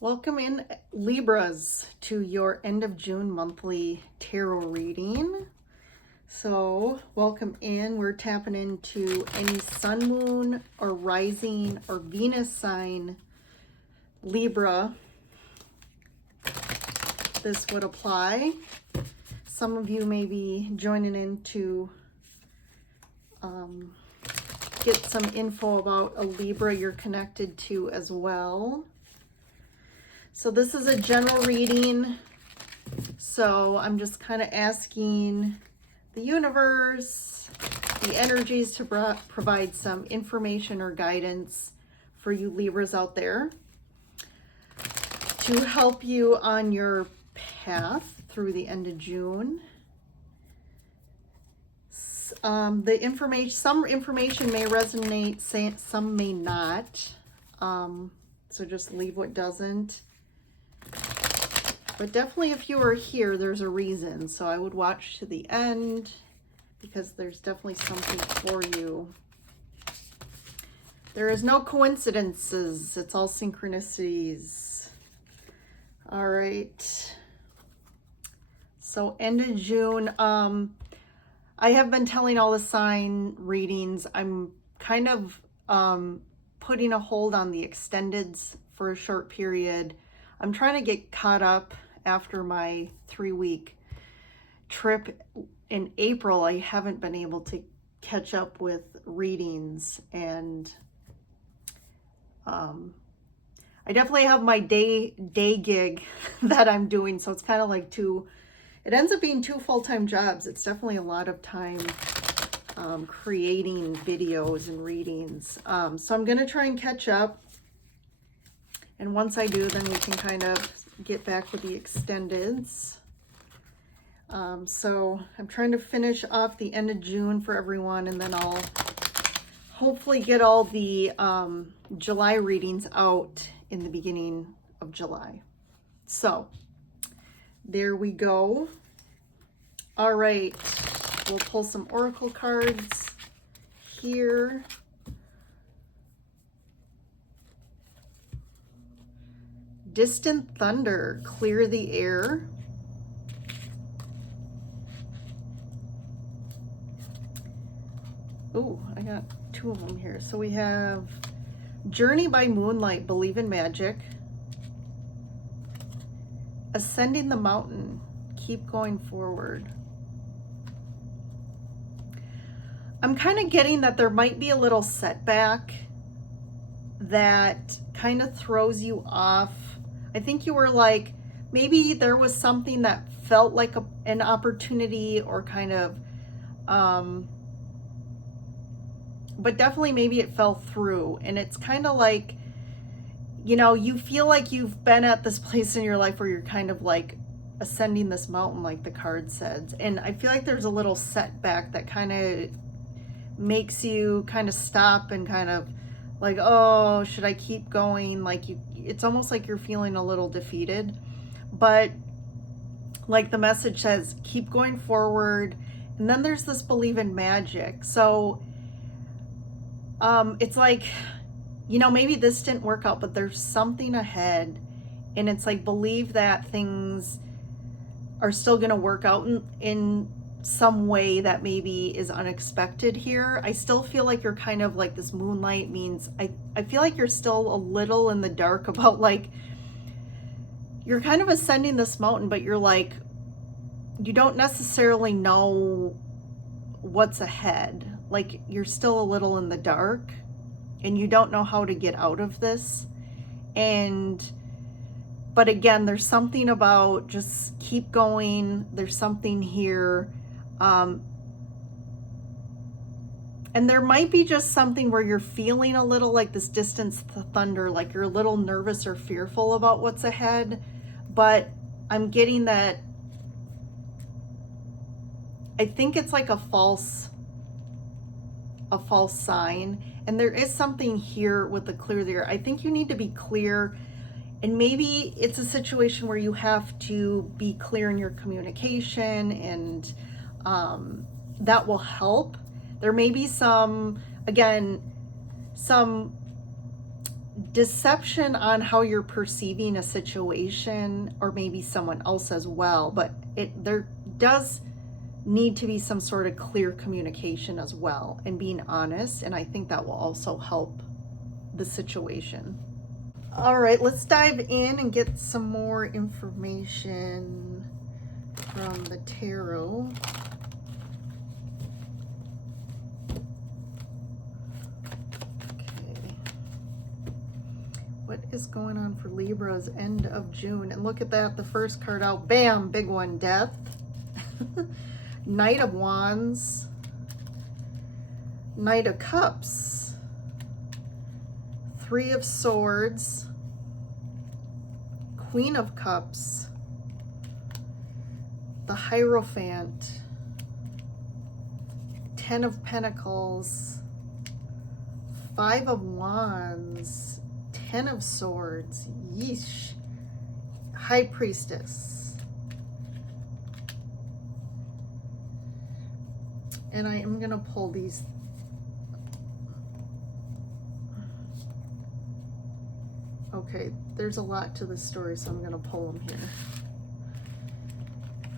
Welcome in, Libras, to your end of June monthly tarot reading. So welcome in. We're tapping into any sun, moon, or rising or Venus sign Libra. This would apply. Some of you may be joining in to get some info about a Libra you're connected to as well. So this is a general reading. So I'm just kind of asking the universe, the energies to provide some information or guidance for you Libras out there to help you on your path through the end of June. Some information may resonate, some may not. So just leave what doesn't. But definitely if you are here, there's a reason. So I would watch to the end because there's definitely something for you. There is no coincidences. It's all synchronicities. All right. So end of June. I have been telling all the sign readings. I'm kind of putting a hold on the extendeds for a short period. I'm trying to get caught up after my 3-week trip in April. I haven't been able to catch up with readings, and I definitely have my day gig that I'm doing, so it's kind of like it ends up being 2 full-time jobs. It's definitely a lot of time creating videos and readings. So I'm going to try and catch up. And once I do, then we can kind of get back with the extendeds. So I'm trying to finish off the end of June for everyone, and then I'll hopefully get all the July readings out in the beginning of July. So there we go. All right, we'll pull some oracle cards here. Distant thunder, clear the air. Oh, I got 2 of them here. So we have Journey by Moonlight, Believe in Magic. Ascending the Mountain, keep going forward. I'm kind of getting that there might be a little setback that kind of throws you off. I think you were like, maybe there was something that felt like an opportunity or kind of, but definitely maybe it fell through. And it's kind of like, you know, you feel like you've been at this place in your life where you're kind of like ascending this mountain, like the card says. And I feel like there's a little setback that kind of makes you kind of stop and kind of like, oh, should I keep going? Like it's almost like you're feeling a little defeated, but like the message says, keep going forward. And then there's this believe in magic. So it's like, you know, maybe this didn't work out, but there's something ahead, and it's like, believe that things are still going to work out in some way that maybe is unexpected here. I still feel like you're kind of like, this moonlight means I feel like you're still a little in the dark about, like, you're kind of ascending this mountain, but you're like, you don't necessarily know what's ahead. Like, you're still a little in the dark and you don't know how to get out of this. But again, there's something about just keep going. There's something here. And there might be just something where you're feeling a little like this distant thunder, like you're a little nervous or fearful about what's ahead. But I'm getting that I think it's like a false sign. And there is something here with the clear there. I think you need to be clear. And maybe it's a situation where you have to be clear in your communication, and that will help. There may be some deception on how you're perceiving a situation, or maybe someone else as well, but there does need to be some sort of clear communication as well, and being honest, and I think that will also help the situation. All right, let's dive in and get some more information from the tarot. What is going on for Libra's end of June? And look at that, the first card out, bam, big one, death. Knight of Wands, Knight of Cups, Three of Swords, Queen of Cups, the Hierophant, Ten of Pentacles, Five of Wands, Ten of Swords, yeesh, High Priestess. And I am going to pull these. Okay, there's a lot to this story, so I'm going to pull them here.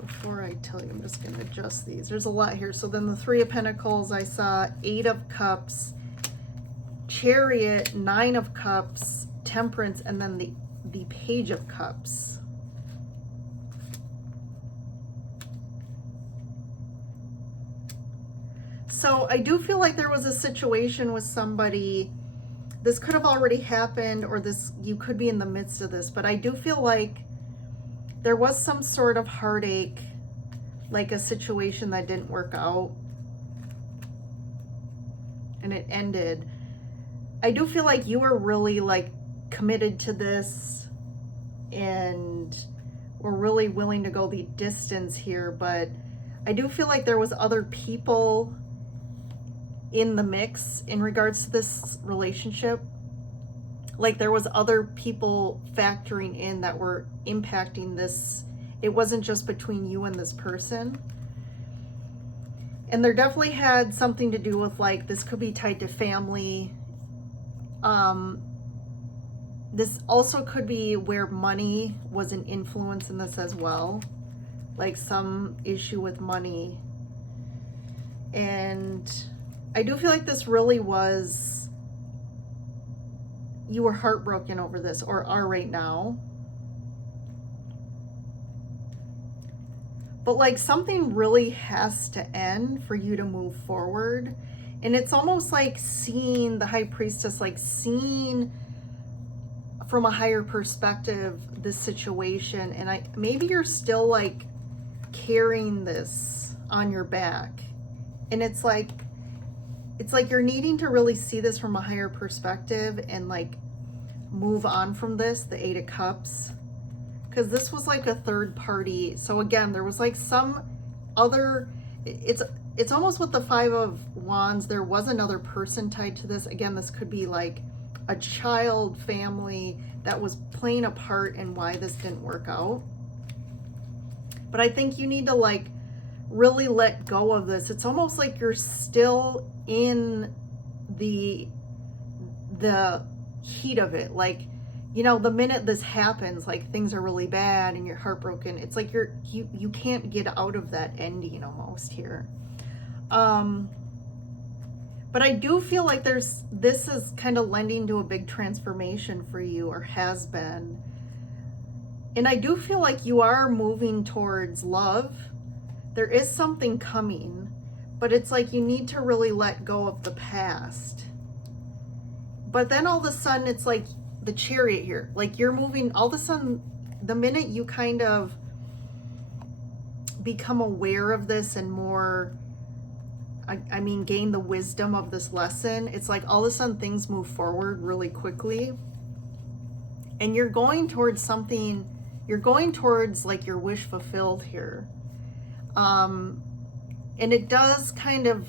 Before I tell you, I'm just going to adjust these. There's a lot here. So then the Three of Pentacles, I saw Eight of Cups, Chariot, Nine of Cups, Temperance, and then the Page of Cups. So I do feel like there was a situation with somebody. This could have already happened, or you could be in the midst of this, but I do feel like there was some sort of heartache, like a situation that didn't work out and it ended. I do feel like you were really like committed to this and were really willing to go the distance here, but I do feel like there was other people in the mix in regards to this relationship. Like there was other people factoring in that were impacting this. It wasn't just between you and this person. And there definitely had something to do with, like, this could be tied to family. This also could be where money was an influence in this as well. Like some issue with money. And I do feel like this really was, you were heartbroken over this, or are right now. But like something really has to end for you to move forward. And it's almost like seeing the High Priestess, like seeing from a higher perspective this situation. And maybe you're still like carrying this on your back. And it's like you're needing to really see this from a higher perspective and like move on from this, the Eight of Cups. Because this was like a third party. So again, there was like some other, it's almost with the Five of Wands, there was another person tied to this. Again, this could be like a child, family that was playing a part in why this didn't work out. But I think you need to like really let go of this. It's almost like you're still in the heat of it. Like, you know, the minute this happens, like things are really bad and you're heartbroken, it's like you can't get out of that ending almost here. But I do feel like this is kind of lending to a big transformation for you, or has been. And I do feel like you are moving towards love. There is something coming, but it's like you need to really let go of the past. But then all of a sudden, it's like the Chariot here, like you're moving, all of a sudden, the minute you kind of become aware of this and more, I mean, gain the wisdom of this lesson, it's like all of a sudden things move forward really quickly. And you're going towards something, you're going towards like your wish fulfilled here. And it does kind of,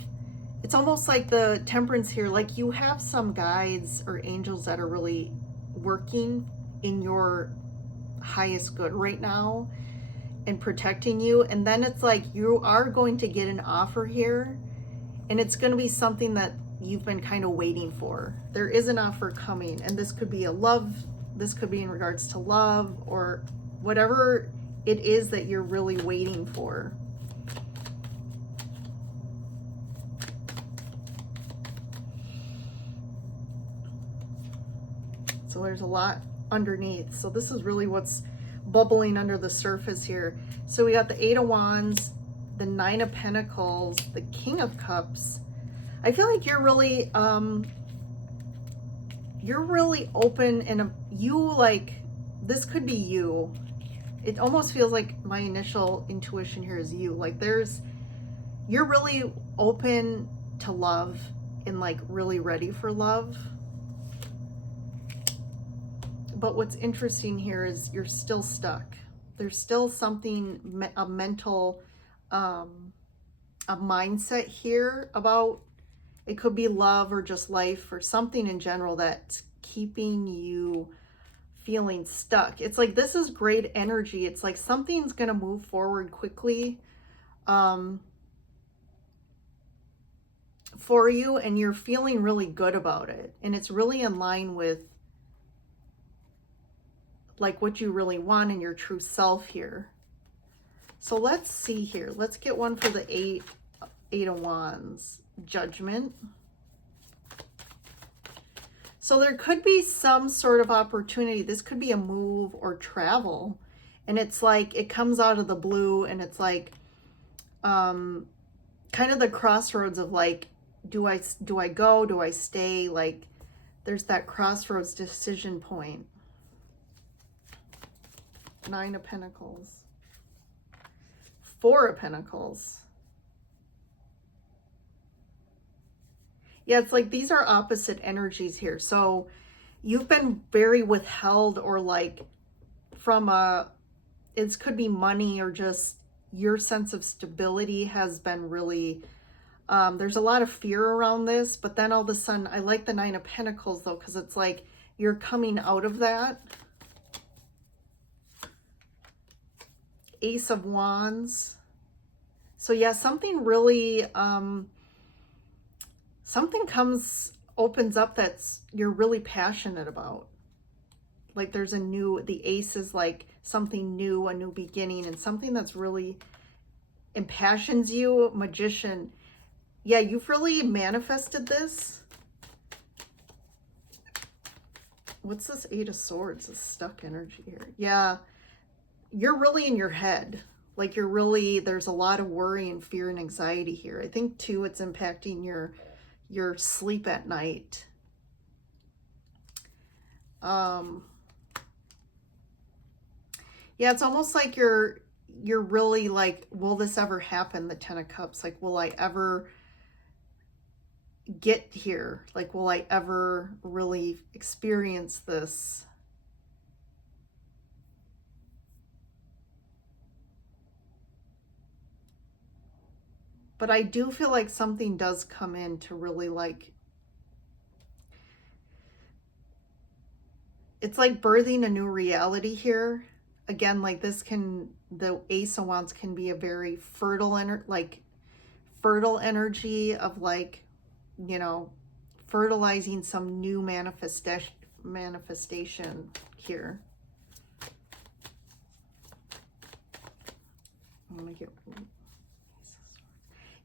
it's almost like the Temperance here, like you have some guides or angels that are really working in your highest good right now and protecting you. And then it's like you are going to get an offer here, and it's going to be something that you've been kind of waiting for. There is an offer coming, and this could be a love, this could be in regards to love, or whatever it is that you're really waiting for. So there's a lot underneath. So this is really what's bubbling under the surface here. So we got the Eight of Wands, the Nine of Pentacles, the King of Cups. I feel like you're really open, and this could be you. It almost feels like my initial intuition here is you. Like you're really open to love and like really ready for love. But what's interesting here is you're still stuck. There's still something, a mental, a mindset here about, it could be love or just life or something in general that's keeping you feeling stuck. It's like, this is great energy. It's like something's going to move forward quickly for you, and you're feeling really good about it. And it's really in line with like what you really want and your true self here. So let's see here. Let's get one for the Eight of Wands. Judgment. So there could be some sort of opportunity. This could be a move or travel. And it's like, it comes out of the blue, and it's like kind of the crossroads of like, do I go? Do I stay? Like there's that crossroads decision point. Nine of Pentacles. Four of Pentacles. Yeah, it's like these are opposite energies here. So you've been very withheld, or like from it could be money, or just your sense of stability has been really, there's a lot of fear around this. But then all of a sudden, I like the Nine of Pentacles though, because it's like you're coming out of that. Ace of Wands. So yeah, something really, something opens up that's you're really passionate about. Like there's the ace is like something new, a new beginning, and something that's really impassions you. Magician. Yeah, you've really manifested this. What's this Eight of Swords? This stuck energy here. Yeah. You're really in your head. Like there's a lot of worry and fear and anxiety here. I think too, it's impacting your sleep at night. Yeah, it's almost like you're really like, will this ever happen? The Ten of Cups. Like, will I ever get here? Like, will I ever really experience this? But I do feel like something does come in to really like, it's like birthing a new reality here. Again, like the Ace of Wands can be a very fertile energy of like, you know, fertilizing some new manifestation here. I'm gonna get,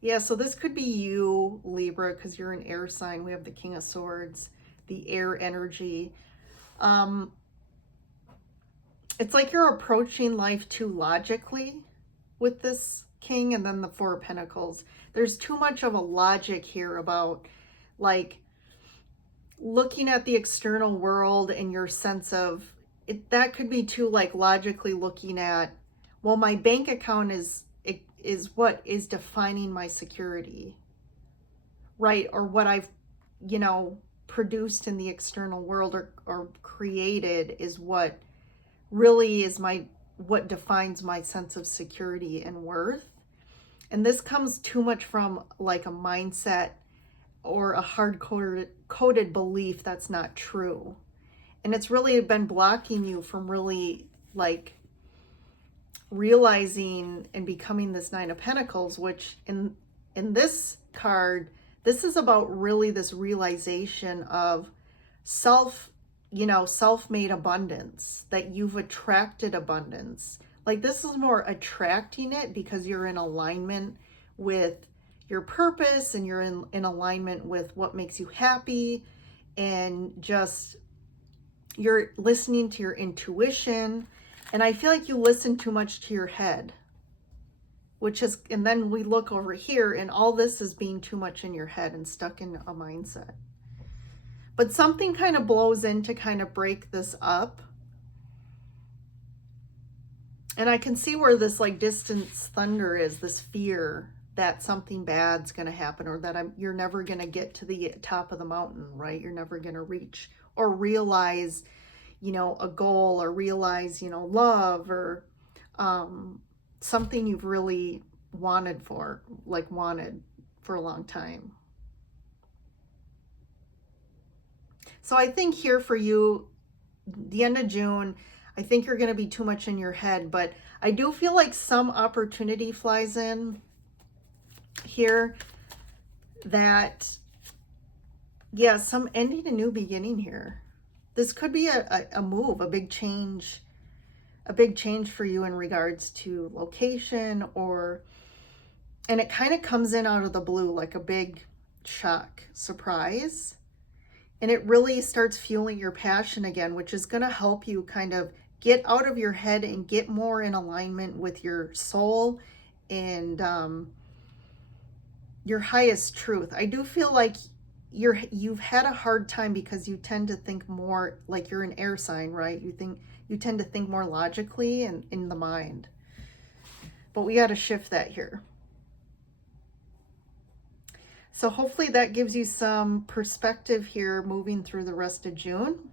yeah, so this could be you, Libra, because you're an air sign. We have the King of Swords, the air energy. It's like you're approaching life too logically with this King, and then the Four of Pentacles. There's too much of a logic here about like looking at the external world and your sense of it. That could be too like logically looking at, well, my bank account is what is defining my security, right? Or what I've, you know, produced in the external world or created is what really is what defines my sense of security and worth. And this comes too much from like a mindset or a hard-coded belief that's not true. And it's really been blocking you from really like realizing and becoming this Nine of Pentacles, which in this card, This is about really this realization of self-made abundance, that you've attracted abundance. Like, this is more attracting it because you're in alignment with your purpose, and you're in alignment with what makes you happy, and just you're listening to your intuition. And I feel like you listen too much to your head, and then we look over here, and all this is being too much in your head and stuck in a mindset. But something kind of blows in to kind of break this up. And I can see where this like distance thunder is, this fear that something bad's going to happen, or that you're never going to get to the top of the mountain, right? You're never going to reach or realize, a goal, or realize, love, or something you've really wanted for a long time. So I think here for you, the end of June, I think you're going to be too much in your head, but I do feel like some opportunity flies in here that, yeah, some ending, a new beginning here. This could be a move, a big change for you in regards to location, and it kind of comes in out of the blue, like a big shock, surprise. And it really starts fueling your passion again, which is going to help you kind of get out of your head and get more in alignment with your soul and your highest truth. I do feel like you've had a hard time because you tend to think more, like you're an air sign, right? You tend to think more logically and in the mind. But we got to shift that here. So hopefully that gives you some perspective here moving through the rest of June.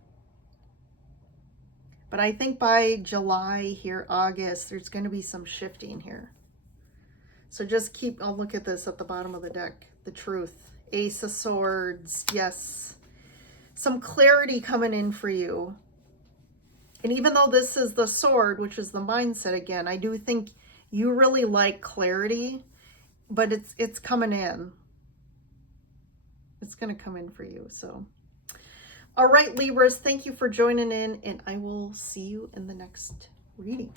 But I think by July here, August, there's going to be some shifting here. So just I'll look at this at the bottom of the deck. The truth. Ace of Swords. Yes. Some clarity coming in for you. And even though this is the sword, which is the mindset again, I do think you really like clarity, but it's coming in. It's going to come in for you. So, all right, Libras, thank you for joining in, and I will see you in the next reading.